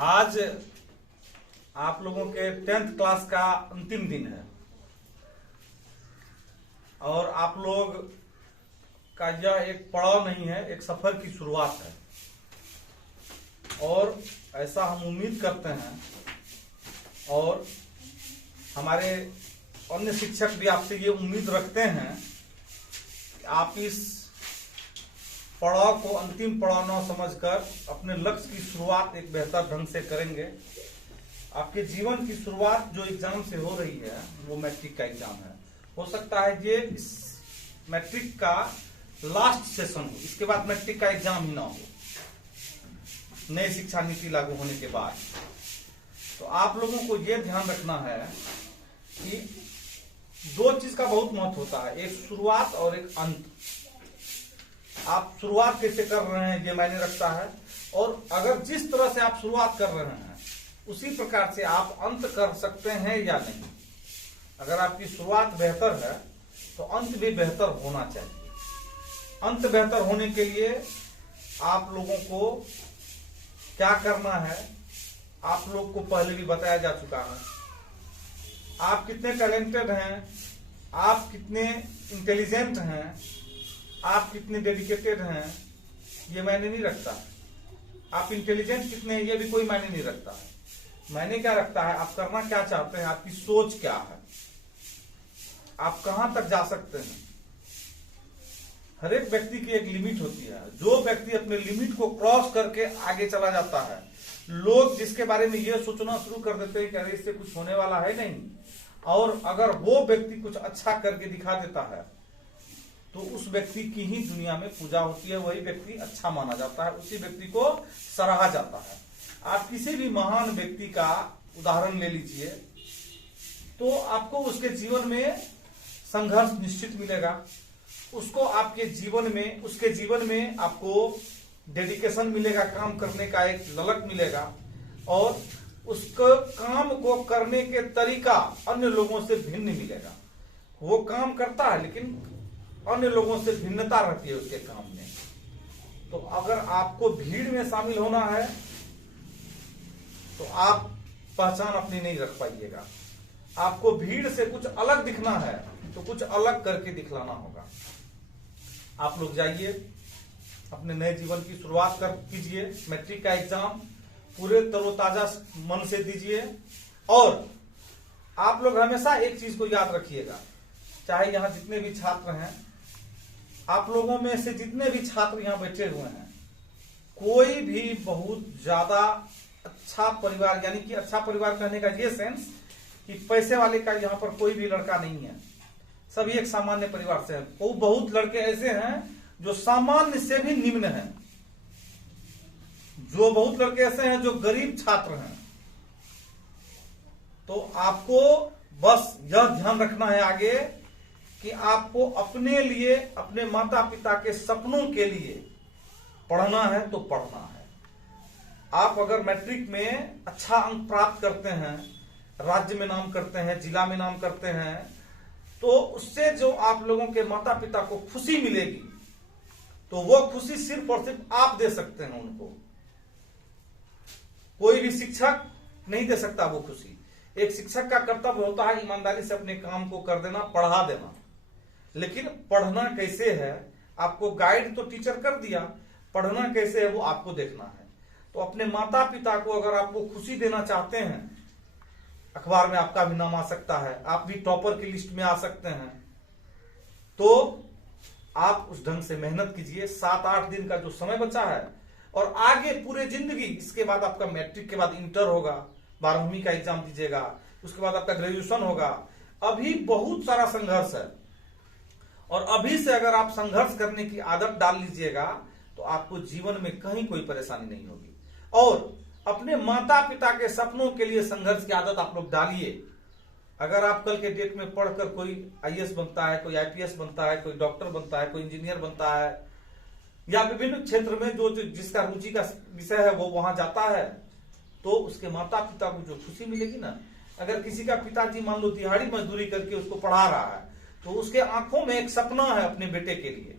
आज आप लोगों के 10th क्लास का अंतिम दिन है और आप लोग का यह एक पड़ाव नहीं है, एक सफर की शुरुआत है। और ऐसा हम उम्मीद करते हैं और हमारे अन्य शिक्षक भी आपसे ये उम्मीद रखते हैं कि आप इस पड़ाव को अंतिम पड़ाव न समझकर अपने लक्ष्य की शुरुआत एक बेहतर ढंग से करेंगे। आपके जीवन की शुरुआत जो एग्जाम से हो रही है वो मैट्रिक का एग्जाम है। हो सकता है ये इस मैट्रिक का लास्ट सेशन हो, इसके बाद मैट्रिक का एग्जाम ही ना हो, नई शिक्षा नीति लागू होने के बाद। तो आप लोगों को ये ध्यान रखना है कि दो चीज का बहुत महत्व होता है, एक शुरुआत और एक अंत। आप शुरुआत कैसे कर रहे हैं ये मायने रखता है, और अगर जिस तरह से आप शुरुआत कर रहे हैं उसी प्रकार से आप अंत कर सकते हैं या नहीं। अगर आपकी शुरुआत बेहतर है तो अंत भी बेहतर होना चाहिए। अंत बेहतर होने के लिए आप लोगों को क्या करना है, आप लोग को पहले भी बताया जा चुका है। आप कितने टैलेंटेड हैं, आप कितने इंटेलिजेंट हैं, आप कितने डेडिकेटेड हैं, ये मायने नहीं रखता। आप इंटेलिजेंट कितने हैं ये भी कोई मायने नहीं रखता है। मायने क्या रखता है, आप करना क्या चाहते हैं, आपकी सोच क्या है, आप कहां तक जा सकते हैं। हर एक व्यक्ति की एक लिमिट होती है। जो व्यक्ति अपने लिमिट को क्रॉस करके आगे चला जाता है, लोग जिसके बारे में यह सोचना शुरू कर देते हैं कि अरे इससे कुछ होने वाला है नहीं, और अगर वो व्यक्ति कुछ अच्छा करके दिखा देता है तो उस व्यक्ति की ही दुनिया में पूजा होती है, वही व्यक्ति अच्छा माना जाता है, उसी व्यक्ति को सराहा जाता है। आप किसी भी महान व्यक्ति का उदाहरण ले लीजिए तो आपको उसके जीवन में संघर्ष निश्चित मिलेगा, उसको आपके जीवन में, उसके जीवन में आपको डेडिकेशन मिलेगा, काम करने का एक ललक मिलेगा, और उसको काम को करने के तरीका अन्य लोगों से भिन्न मिलेगा। वो काम करता है लेकिन अन्य लोगों से भिन्नता रहती है उसके काम में। तो अगर आपको भीड़ में शामिल होना है तो आप पहचान अपनी नहीं रख पाइएगा। आपको भीड़ से कुछ अलग दिखना है तो कुछ अलग करके दिखलाना होगा। आप लोग जाइए, अपने नए जीवन की शुरुआत कीजिए। मैट्रिक का एग्जाम पूरे तरोताजा मन से दीजिए। और आप लोग हमेशा एक चीज को याद रखिएगा, चाहे यहां जितने भी छात्र हैं, आप लोगों में से जितने भी छात्र यहां बैठे हुए हैं, कोई भी बहुत ज्यादा अच्छा परिवार, यानी कि अच्छा परिवार कहने का ये सेंस कि पैसे वाले का यहाँ पर कोई भी लड़का नहीं है। सभी एक सामान्य परिवार से हैं। वो बहुत लड़के ऐसे हैं जो सामान्य से भी निम्न हैं, जो बहुत लड़के ऐसे हैं जो गरीब छात्र हैं। तो आपको बस यह ध्यान रखना है आगे कि आपको अपने लिए, अपने माता पिता के सपनों के लिए पढ़ना है तो पढ़ना है। आप अगर मैट्रिक में अच्छा अंक प्राप्त करते हैं, राज्य में नाम करते हैं, जिला में नाम करते हैं, तो उससे जो आप लोगों के माता पिता को खुशी मिलेगी, तो वो खुशी सिर्फ और सिर्फ आप दे सकते हैं उनको। कोई भी शिक्षक नहीं दे सकता वो खुशी। एक शिक्षक का कर्तव्य होता है ईमानदारी से अपने काम को कर देना, पढ़ा देना। लेकिन पढ़ना कैसे है, आपको गाइड तो टीचर कर दिया, पढ़ना कैसे है वो आपको देखना है। तो अपने माता पिता को अगर आपको खुशी देना चाहते हैं, अखबार में आपका भी नाम आ सकता है, आप भी टॉपर की लिस्ट में आ सकते हैं, तो आप उस ढंग से मेहनत कीजिए। 7-8 दिन का जो समय बचा है, और आगे पूरे जिंदगी, इसके बाद आपका मैट्रिक के बाद इंटर होगा, 12वीं का एग्जाम दीजिएगा, उसके बाद आपका ग्रेजुएशन होगा। अभी बहुत सारा संघर्ष है, और अभी से अगर आप संघर्ष करने की आदत डाल लीजिएगा तो आपको जीवन में कहीं कोई परेशानी नहीं होगी। और अपने माता पिता के सपनों के लिए संघर्ष की आदत आप लोग डालिए। अगर आप कल के डेट में पढ़कर कोई आईएएस बनता है, कोई आईपीएस बनता है, कोई डॉक्टर बनता है, कोई इंजीनियर बनता है, या विभिन्न क्षेत्र में जो जिसका रुचि का विषय है वो वहां जाता है, तो उसके माता पिता को जो खुशी मिलेगी ना। अगर किसी का पिताजी मान लो दिहाड़ी मजदूरी करके उसको पढ़ा रहा है, तो उसके आंखों में एक सपना है अपने बेटे के लिए,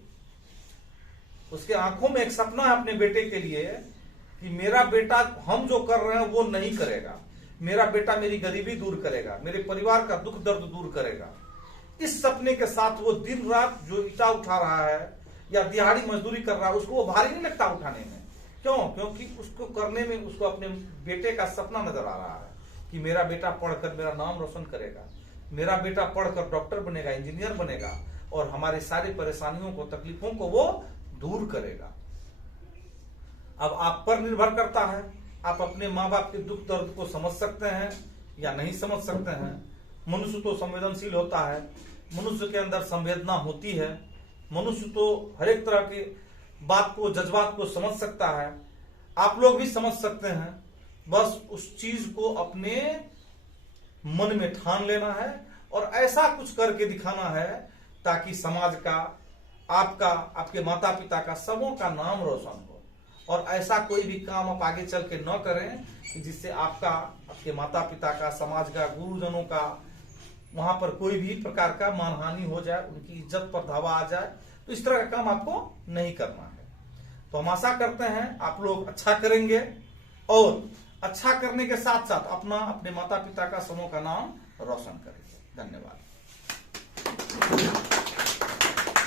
उसके आंखों में एक सपना है अपने बेटे के लिए कि मेरा बेटा हम जो कर रहे हैं वो नहीं करेगा, मेरा बेटा मेरी गरीबी दूर करेगा, मेरे परिवार का दुख दर्द दूर करेगा। इस सपने के साथ वो दिन रात जो ईटा उठा रहा है या दिहाड़ी मजदूरी कर रहा है, उसको वो भारी नहीं लगता उठाने में। क्यों? क्योंकि उसको करने में उसको अपने बेटे का सपना नजर आ रहा है कि मेरा बेटा पढ़कर मेरा नाम रोशन करेगा, मेरा बेटा पढ़कर डॉक्टर बनेगा, इंजीनियर बनेगा और हमारे सारी परेशानियों को, तकलीफों को वो दूर करेगा। अब आप पर निर्भर करता है, आप अपने माँ बाप के दुख दर्द को समझ सकते हैं या नहीं समझ सकते हैं। मनुष्य तो संवेदनशील होता है, मनुष्य के अंदर संवेदना होती है, मनुष्य तो हर एक तरह के बात को, जज्बात को समझ सकता है। आप लोग भी समझ सकते हैं, बस उस चीज को अपने मन में ठान लेना है और ऐसा कुछ करके दिखाना है ताकि समाज का, आपका, आपके माता पिता का, सबों का नाम रोशन हो। और ऐसा कोई भी काम आप आगे चल के न करें कि जिससे आपका, आपके माता पिता का, समाज का, गुरुजनों का वहां पर कोई भी प्रकार का मानहानि हो जाए, उनकी इज्जत पर धावा आ जाए। तो इस तरह का काम आपको नहीं करना है। तो हम आशा करते हैं आप लोग अच्छा करेंगे और अच्छा करने के साथ साथ अपना, अपने माता पिता का, समूह का नाम रोशन करेंगे। धन्यवाद।